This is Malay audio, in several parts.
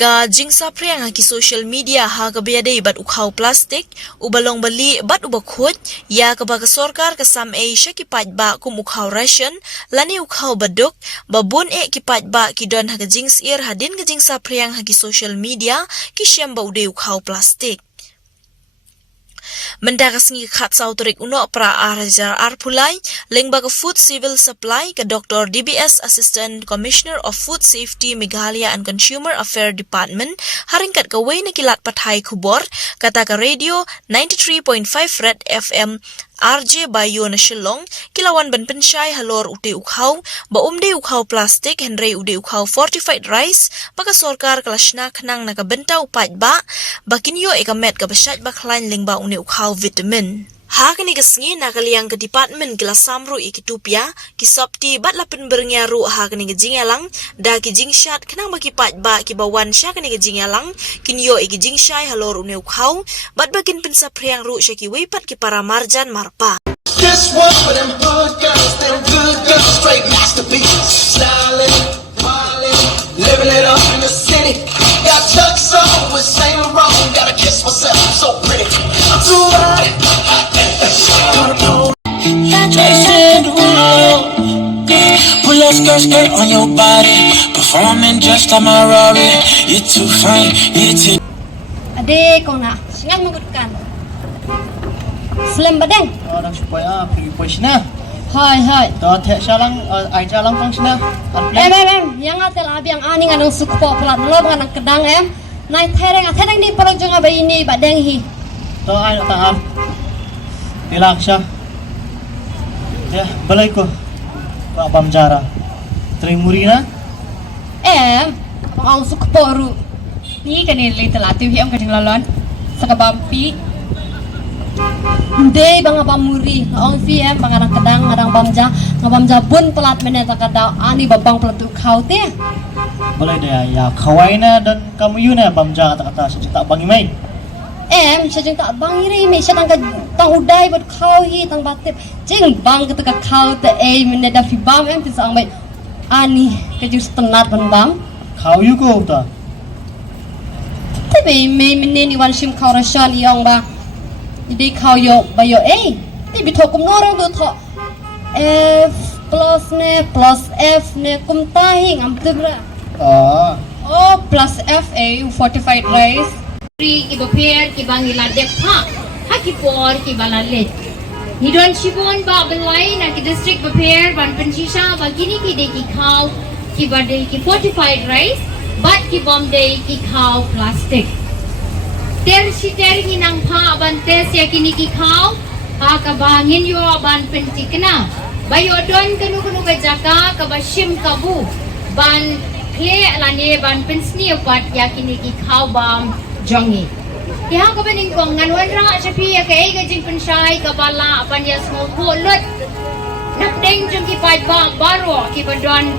Ka jingsa priang ki social media ha ka biade bat ukhaw plastik ubalong bali bat ubakhut ya ka ba ka sarkar ka sam e sha ki pat ba kum ukhaw ration lani ukhaw baduk babun e ki pat ba ki don ha ka jings ir hadin ka jingsa priang ha ki social media ki syam ba ude ukhaw plastik. Mendakas ngi khat sauturik uno pra arajar arpulai lengba ka food civil supply ka Dr.Dbs Assistant Commissioner of Food Safety Meghalaya and Consumer Affairs Department haringkat ka way na kilat pathay KHUBOR kata ka radio 93.5 Red FM RJ Bayo na Shillong kilawan ban Pynshai Halor ude ukhaw ba umde ukhaw plastik henry ude ukhaw fortified rice baka sarkar kalashna khnang nakabenta upat ba bakinyo ekamet ka basyat baklain lengba une ukhaw vitamin ha kani kasngi nakaliang ka department kila samru ikitupya kisopti bat lapin bernyaru ha kani jingalang da ki jingshat khnang bakipat ba ki bawan sya kani jingalang kinyo ikijingshai Halor une ukhaw bat bagin pensa priang ru sya ki weipat ki para marjan marpa. This one for them hood girls, them good girls, straight masterpieces, styling, smiling, living it up in the city. Got Chuck's on with Saint Laurent, gotta kiss myself, I'm so pretty. I'm too hot. Pull up skirt on your body, performing just like my Rory. You're too fine, you're too. Adik kau nak siang mengutkan. Slim badeng. Orang supaya pergi posna. Hai. Dah tak salang, aja lang pang sna. Yang atel abi yang ani nganong sukpo pelat lo nganong kedang Nai tereng di perang jeng abai ini badeng hi. Dah ay tak am. Bilak siya. Ya, balay ko. Pak Bamjara. Trimuri na? Ang sukpo ru. Ni kanili telati hi ang kading lalon. Sakabampi. Hindi bang abamuri ang VM bang arang kedang arang bamja bun pelat meneta kadang ani babang pelat ukhaw te Balay dia ya Khawai na dan kamu yun na Bamja kata-kata sejuta bang imay. Siya jeng tak bang iri may siya tang uday bud khaw hi tang batip jeng bang ketika khaw te meneda fi bam pisa ang may ani kajus tenat bang Khaw yu ko ta. Tapi may meneni wan sim khaw rasyan iyong ba Idi kau yo bayo Di bitokum norang do tho F plus F ne kum tahing am tebra. Oh plus F fortified rice. Ki prepare ki bangila dep ha ki por ki balalet. Hidon shibon ba belai na ki district prepare ban Pynshai ba kini ki de ki Khaw ki bade ki fortified rice but ki bom de ki Khaw plastic. Ter hinang pa ban tes yakini ki Khaw ha kabangin yo ban pentikna bayo don kanu ka jaka ka bashim kabu ban kle alane ban pensni pat yakini ki Khaw bam jongi ya ka baning kong nganwan ra chapi ya kai ga jing Pynshai ka bala ban ya small polot nakdeng jong ki pat ba baro ki badon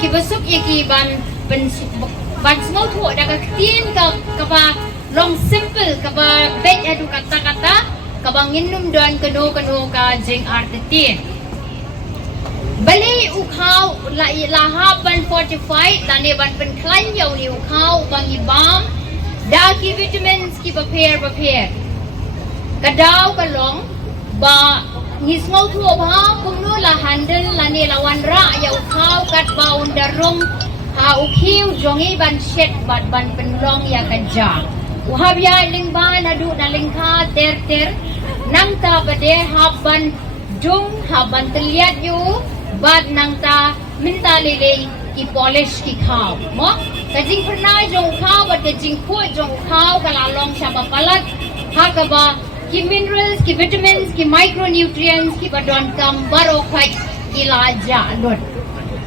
ki basuk yaki ban small po daga tin ka ba long simple kaba bet edu kata-kata kabang inum don kano ka jeng artetin bali ukhaw lahaban fortified lane ban penklan yaw ni ukhaw bang ibam da ki vitamins ki prepare kadaw kalong ba ni small to ba kumno la handle lane lawan ra ya ukhaw kat ba undarum ha ukhiw jongi ban shet ban penlong ya kajang Uhabya lingba nadu na lingka ter nang ta bade haban dung haban teliat yu bad nang ta minta lele ki polish ki Khaw mo kajing pernah jong Khaw bad kajing ko jong Khaw kalalong siya papalat hakaba ki minerals ki vitamins ki micronutrients ki badon kam baro kwat ilaja don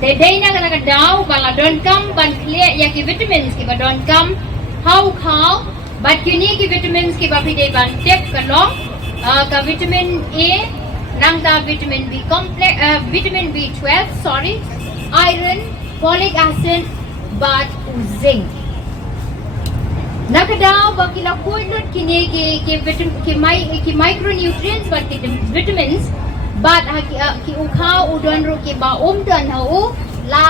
te dei na kana daw baladon kam ban clear ya ki vitamins ki badon kam how Khaw but unique vitamins ki bapi de ban tep kalong ka vitamin A nang ta vitamin B complex vitamin B12 iron folic acid but zinc nakadaw bakila kuilut kini ki micronutrients but ki vitamins but ki ukhaw udon ro ki ba don hau la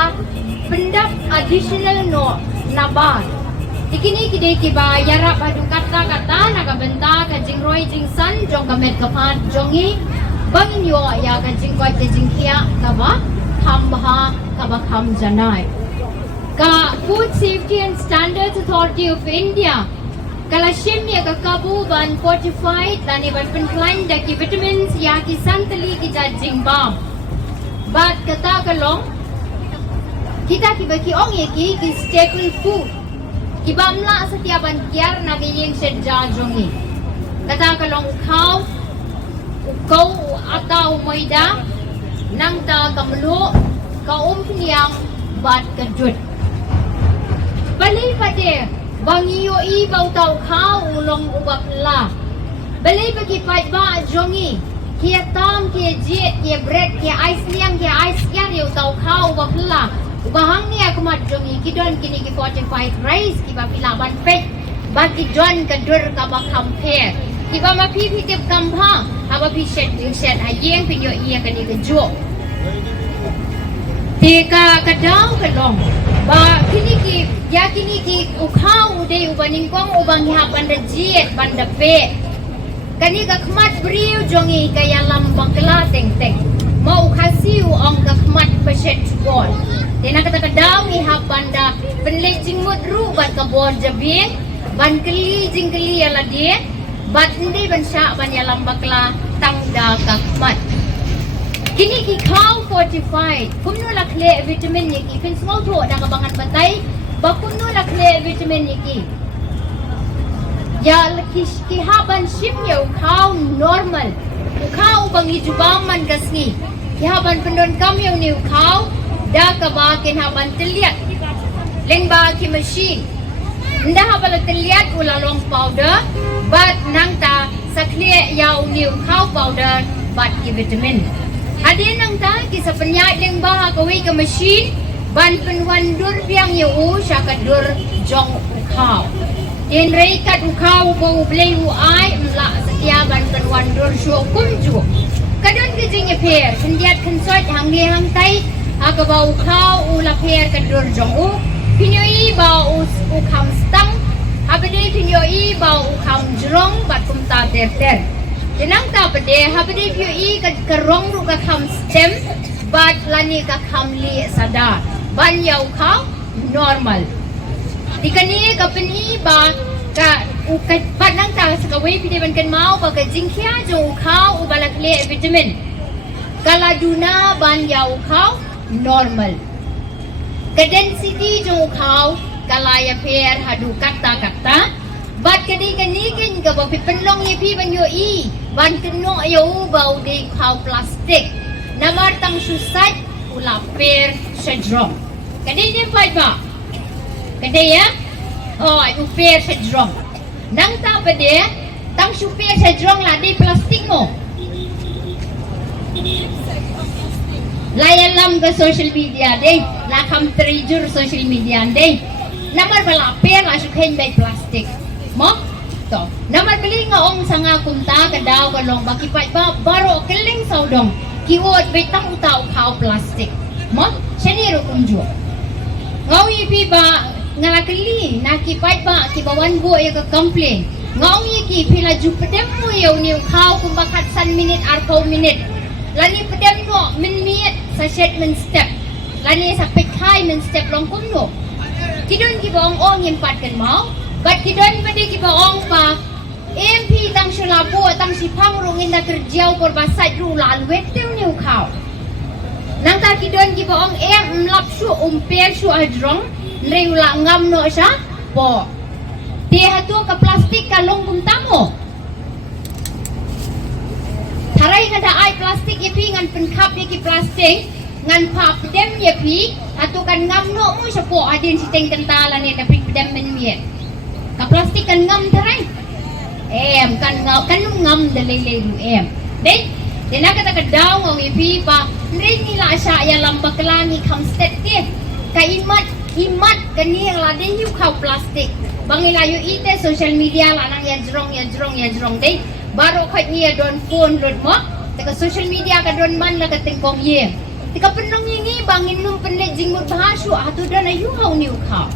pendap additional no nabat Tikini kide kiba yara padu kata nakabenta ka jingroi jingsan jong kamet kapat jongi bangin yo ya ka jingkoi ke jingkia kaba khambha kaba kham janai ka Food Safety and Standards Authority of India kala shimya ka kabu ban fortified tani ban penklan da ki vitamins ya ki santali ki ja jingbam bat kata kalong kita kiba ki ong ye ki staple food Kibamla setiap bantiar naging sedja jongi. Kata kalong khaw, kau atau moida, nang ta kamlo, kaum niang bat kejut. Bali pade, bangiyo I bau tau khaw ulong ubakla. Bali bagi ba jongi, kia tam, kia jet, kia bread, kia ice liang, kia ice kiar yo tau khaw ubakla. Ubahang ni aku mat jongi kidon kini ki fortified rice ki ba pilaban pet ba ki jon kadur ka ba compare ki ba ma pi tip kampha aba pi shed hayeng pinyo iya kani ke jo tika kadang kalong ba kini ki ukhaw uday ubaning kong ubang hap anda jiet banda pe kani ka khmat briu jongi kaya lam Bakla teng mau khasiu ong ka khmat peshet bol Tena kata daw ni banda penlek Jingsngewthuh ban kabor jabing ban keli jingkeli ala dia bat ndi ban sya ban yalam Bakla tangda kakmat kini ki Khaw fortified kumno lakle vitamin ni ki Pynshai da kabangan batay ba kumno lakle vitamin ni ki ya lakish ki haban shim yo Khaw normal Khaw bang ijubang man kasni ki haban pendon kam yo ni Khaw da ka ba kinhaban tiliat lengba ki machine nda ha bala tiliat ulalong powder but nang ta sakle yaw new Khaw powder but ki vitamin adin nang ta ki sa penyat lengba ha kawi ka machine ban penwan dur biang yu sya ka dur jong Khaw tin rei kat Khaw bo blei u ai mla setia ban penwan dur shu kumju kadon ki jing per kendiat kensot hang ni hang tai Aga bau Khaw ula per kadur jong pinyoi bau kham stang habade pinyoi bau kham jrong bat kumta ter tenang ta pade habade pinyoi karong ru ka kham stem bat lani ka kham li sada ban yau Khaw normal dikani ka peni ba ka ukat pat nang ta sakawi pide ban kan mau ba ka jingkhia jo Khaw ubalak le vitamin kala duna ban yau Khaw normal ka density jong Khaw kalaya per hadu kata bat kadi kanikin ka ba penlong ye pi banyo I ban keno ayo bau de Khaw plastic namar tang susat ula per sedrong kadi ni pai ba kadi ya oh ayo per sedrong nang ta pa de tang super sedrong la de plastic mo Layalam ke social media deh, lakam terjur social media deh. Namar balaper lah sukain by plastik, mo? To. Namar beli ngaong sanga kumta kadaw kalong baki pa baro keling saudong. Kiwot betang utaw Khaw plastik, mo? Seni rukunjo. Ngaw ipi ba ngalakeli nakipat ba kibawan bo ya ka complain. Ngaw iki pila jupedem mo yaw ni Khaw kumbakat san minute arpaw minute. Lani pedem no minute sa shed min step lani sa pekai min step long kum no kidon ki bong ong impat kan mau but kidon pedi ki bong pa MP tang shulapo tang sipang rungin na kerjau por basat ru lan wetiu ni Khaw nang ta kidon ki bong mlap shu per shu ajrong reu la ngam no sha po ti hatu ka plastik ka long kum tamo Harai kada ai plastik ye pi ngan penkap ye ki plastik ngan pa pedem ye pi atu kan ngam no mo sa po adin si teng kentala ni tapi pedem men ye ka plastik kan ngam tarai kan ngam dalele lu dei dena kata ka daw ngong ye pi pa ndri ni la sya ya lam Bakla ni kham stet ke ka imat kani yang la den yu Khaw plastik bangila yu ite social media la nang ya jrong dei baru kat ni don phone rod mo teka social media ka don man la ka tengkong ye teka penong ngi bangin num penle Jingsngewthuh hasu atu dan ayu Khaw ni Khaw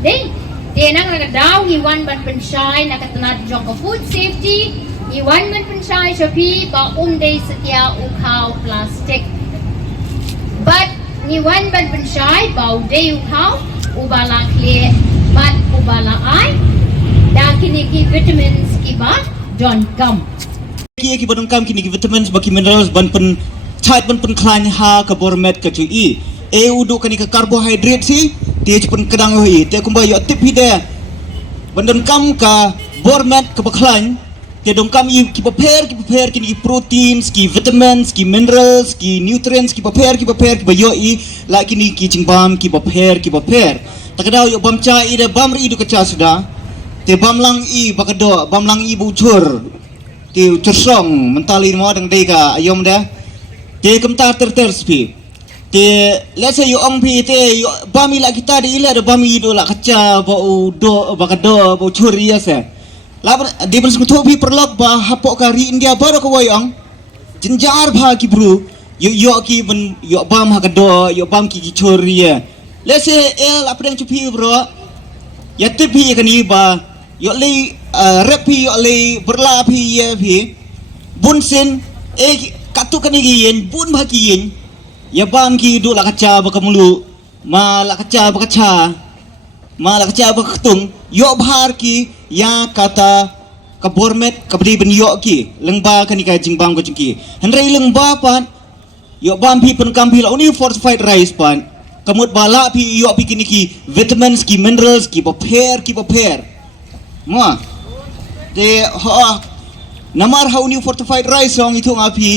dei Tenang nakadaw hiwan ban Pynshai nakatanad jong ka food safety hiwan ban Pynshai Shopee ba day setia ukhaw plastic. But hiwan ban Pynshai ba day ukhaw ubala kle bat ubala ai da kini ki vitamins ki ba don kam. Ki badong kam kini vitamins baki minerals ban pen chat ban pen klan ha ka bormet ka chui e udu kani ka carbohydrate si dia pen kedang hi te kumba yo tip hi de bandon kam ka bormet ka baklan te dong kam i ki prepare kini proteins ki vitamins ki minerals ki nutrients ki prepare ki bayo i la kini ki jingbam ki prepare takadaw yo bam cha i de bam ri du ka cha sudah te bam lang i bakado bam lang i bucur te tersong mentali mo dang dei ka ayom dah te kamta ter spi te let's say yo ong pi te yo bami la kita di ila do bami do la kaca bau do bakado bau curi ya se la di bersekutu pi perlok ba hapok kari India baru ko wayong jenjar bha ki bru yo ki ben yo bam hakado yo bam ki curi ya let's say el apa yang cupi bro ya tipi kan iba yo le rep pi yo le berla pi ye pi bunsin katu kan yen bun bha ki yen ya bam ki du la kaca bakamulu ma la kaca bakaca ma la kaca bakatung yo bhar ki ya kata ka bormet ka bri ben yo ki lengba kan ka jingbang ko ki henrei lengba pan yo bam pi pen kam pi la uni fortified rice pan kamut bala pi yo pi kini ki vitamins ki minerals ki prepare ma de ha namar ha uni fortified rice song itu ngapi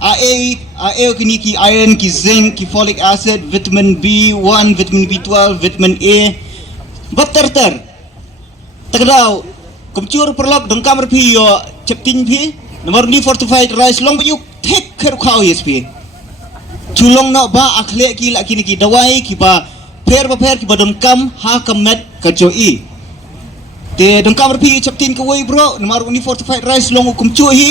AE kini ki iron ki zinc ki folic acid vitamin B1 vitamin B12 vitamin A bater takdaw kumcur perlok dong kamar pi yo cheptin pi nomor ni fortified rice long bayu take care khaw yes pi chulong na ba akhle ki la kini ki dawai ki ba per ki ba dong kam ha kamet ka joi te dong kamar pi cheptin ka woi bro nomor ni fortified rice long kumcu hi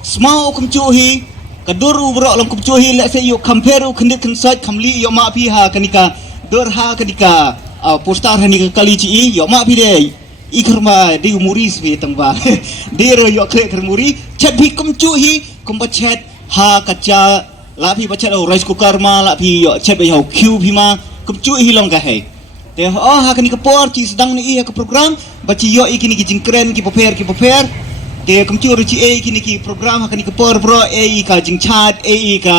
smau kumcu hi kaduru bro long kumcuhi let's say you compare kendik kensat kamli yo ma pi ha kanika dor ha kanika postar hanika kali ci yo ma pi de ikrma di umuris pi tangba de ro yo kre kermuri chat pi kumcuhi kumbachet ha kaca la pi bachet rice cooker ma la pi yo chat be ho cube pi ma kumcuhi long ka hai te ha kanika por ci sedang ni ka program baci yo ikini ki jingkren ki prepare te kumcur ci kini ki program ha kanika por bro ka jingchat ka